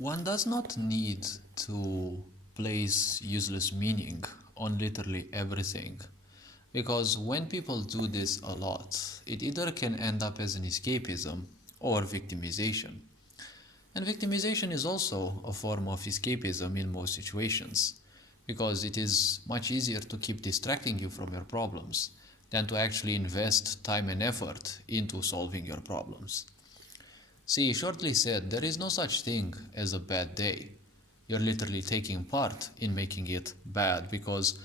One does not need to place useless meaning on literally everything because when people do this a lot, it either can end up as an escapism or victimization. And victimization is also a form of escapism in most situations because it is much easier to keep distracting you from your problems than to actually invest time and effort into solving your problems. See, shortly said, there is no such thing as a bad day. You're literally taking part in making it bad because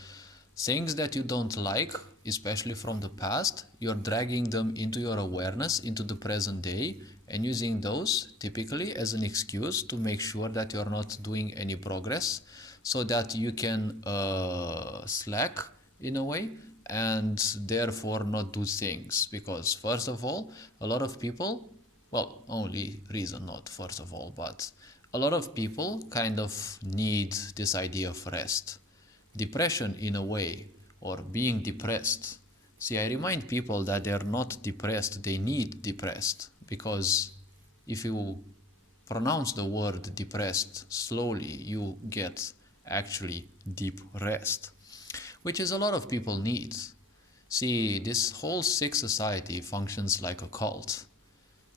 things that you don't like, especially from the past, you're dragging them into your awareness, into the present day, and using those typically as an excuse to make sure that you're not doing any progress so that you can slack in a way and therefore not do things. Because, first of all, a lot of people, well, only reason not first of all, but a lot of people kind of need this idea of rest. Depression, in a way, or being depressed. See, I remind people that they're not depressed, they need depressed. Because if you pronounce the word depressed slowly, you get actually deep rest, which is a lot of people need. See, this whole sick society functions like a cult.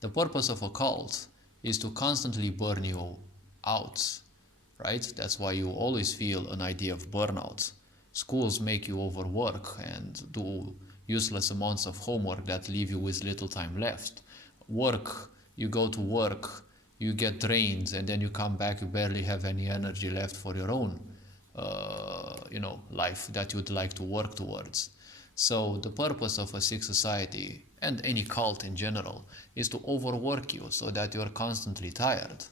The purpose of a cult is to constantly burn you out, right? That's why you always feel an idea of burnout. Schools make you overwork and do useless amounts of homework that leave you with little time left. Work, you go to work, you get drained, and then you come back, you barely have any energy left for your own, life that you'd like to work towards. So the purpose of a sick society and any cult in general is to overwork you so that you're constantly tired.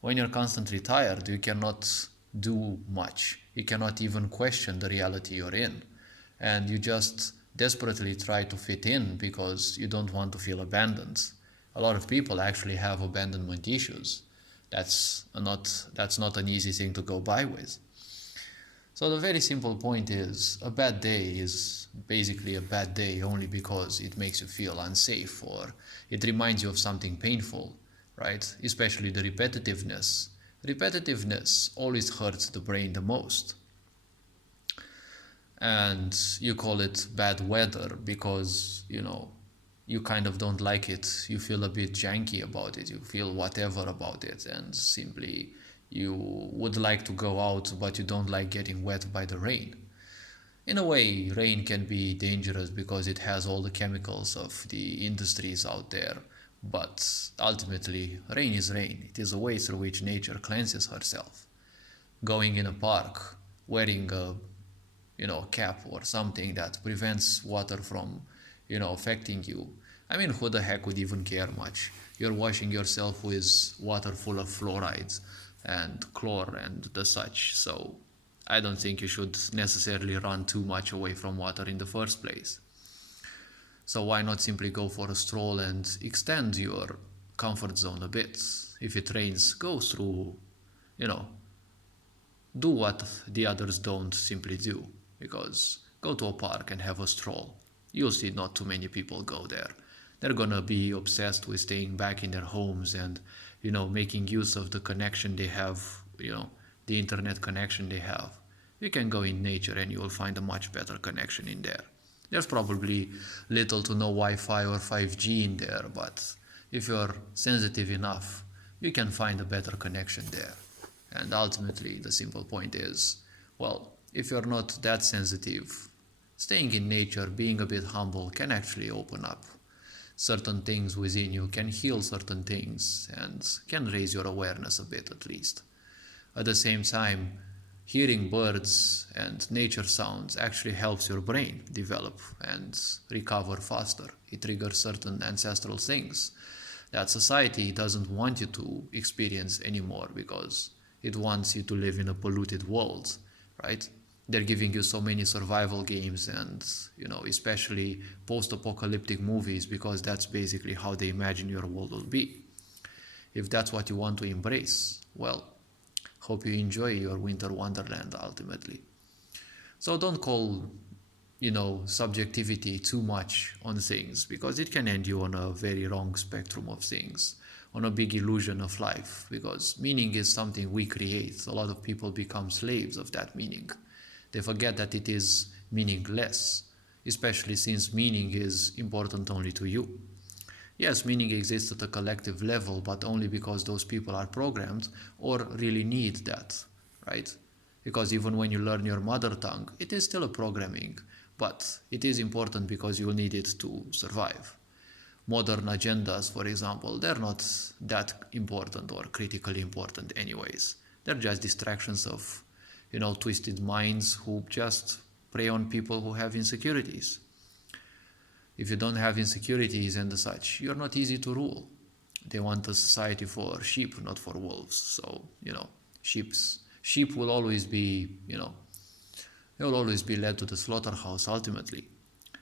When you're constantly tired, you cannot do much. You cannot even question the reality you're in. And you just desperately try to fit in because you don't want to feel abandoned. A lot of people actually have abandonment issues. That's not an easy thing to go by with. So the very simple point is a bad day is basically a bad day only because it makes you feel unsafe or it reminds you of something painful, right? Especially the repetitiveness. Repetitiveness always hurts the brain the most. And you call it bad weather because, you kind of don't like it. You feel a bit janky about it. You feel whatever about it. And simply you would like to go out, but you don't like getting wet by the rain. In a way, rain can be dangerous because it has all the chemicals of the industries out there. But ultimately, rain is rain. It is a way through which nature cleanses herself. Going in a park, wearing a cap or something that prevents water from affecting you. I mean, who the heck would even care much? You're washing yourself with water full of fluorides and chlor and the such, so I don't think you should necessarily run too much away from water in the first place. So why not simply go for a stroll and extend your comfort zone a bit? If it rains, go through, you know, do what the others don't simply do, because go to a park and have a stroll. You'll see not too many people go there. They're gonna be obsessed with staying back in their homes and making use of the connection they have, the internet connection they have. You can go in nature and you will find a much better connection in there. There's probably little to no Wi-Fi or 5G in there, but if you're sensitive enough, you can find a better connection there. And ultimately, the simple point is, well, if you're not that sensitive, staying in nature, being a bit humble can actually open up certain things within you, can heal certain things, and can raise your awareness a bit at least. At the same time, hearing birds and nature sounds actually helps your brain develop and recover faster. It triggers certain ancestral things that society doesn't want you to experience anymore because it wants you to live in a polluted world, right? They're giving you so many survival games and, especially post-apocalyptic movies because that's basically how they imagine your world will be. If that's what you want to embrace, well, hope you enjoy your winter wonderland ultimately. So don't call, subjectivity too much on things because it can end you on a very wrong spectrum of things on a big illusion of life, because meaning is something we create. A lot of people become slaves of that meaning. They forget that it is meaningless, especially since meaning is important only to you. Yes, meaning exists at a collective level, but only because those people are programmed or really need that, right? Because even when you learn your mother tongue, it is still a programming, but it is important because you'll need it to survive. Modern agendas, for example, they're not that important or critically important anyways. They're just distractions of, twisted minds who just prey on people who have insecurities. If you don't have insecurities and such, you're not easy to rule. They want a society for sheep, not for wolves. So, sheep will always be, they will always be led to the slaughterhouse ultimately.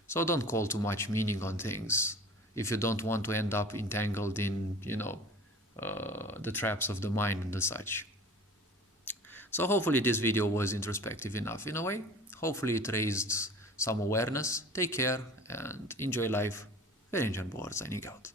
So don't call too much meaning on things if you don't want to end up entangled in, the traps of the mind and such. So hopefully this video was introspective enough in a way. Hopefully it raised some awareness. Take care and enjoy life. Very enjoyable signing out.